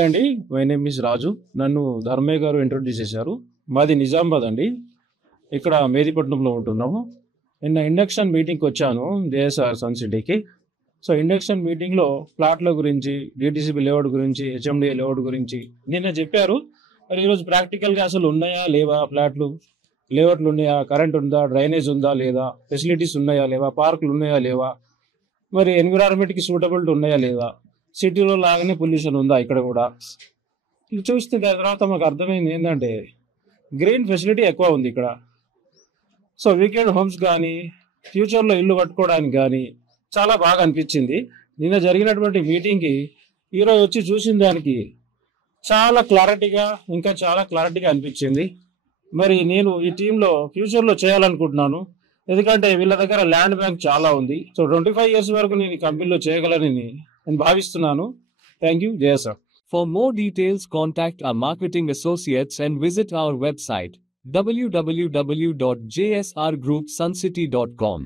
Hi అండి. My name is రాజు. నన్ను ధర్మయ్య గారు ఇంట్రొడ్యూస్ చేశారు. మాది నిజామాబాద్ అండి. ఇక్కడ మేదిపట్నంలో ఉంటున్నాము. నిన్న ఇండక్షన్ మీటింగ్కి వచ్చాను జేఎస్ఆర్ సన్ సిటీకి. సో ఇండక్షన్ మీటింగ్లో ప్లాట్ల గురించి, డిటిసిబి లేఅవుట్ గురించి, హెచ్ఎండిఏ లేఅవుట్ గురించి నిన్న చెప్పారు. మరి ఈరోజు ప్రాక్టికల్గా అసలు ఉన్నాయా లేవా, ప్లాట్లు లేఅవుట్లు ఉన్నాయా, కరెంట్ ఉందా, డ్రైనేజ్ ఉందా లేదా, ఫెసిలిటీస్ ఉన్నాయా లేవా, పార్కులు ఉన్నాయా లేవా, మరి ఎన్విరాన్మెంట్కి సూటబిలిటీ ఉన్నాయా లేదా, సిటీలో లాగానే పొల్యూషన్ ఉందా ఇక్కడ కూడా. ఇది చూస్తే దాని తర్వాత మాకు అర్థమైంది ఏంటంటే గ్రీన్ ఫెసిలిటీ ఎక్కువ ఉంది ఇక్కడ. సో వీకెండ్ హోమ్స్ కానీ, ఫ్యూచర్లో ఇల్లు కట్టుకోవడానికి కానీ చాలా బాగా అనిపించింది. నిన్న జరిగినటువంటి మీటింగ్కి ఈరోజు వచ్చి చూసిన దానికి చాలా క్లారిటీగా, ఇంకా చాలా క్లారిటీగా అనిపించింది. మరి నేను ఈ టీంలో ఫ్యూచర్లో చేయాలనుకుంటున్నాను. ఎందుకంటే వీళ్ళ దగ్గర ల్యాండ్ బ్యాంక్ చాలా ఉంది. సో 25 years వరకు నేను ఈ కంపెనీలో చేయగలనని నేను భావిస్తున్నాను. Thank you. Jaya sir. For more details, contact our marketing associates and visit our website www.jsrgroupsuncity.com.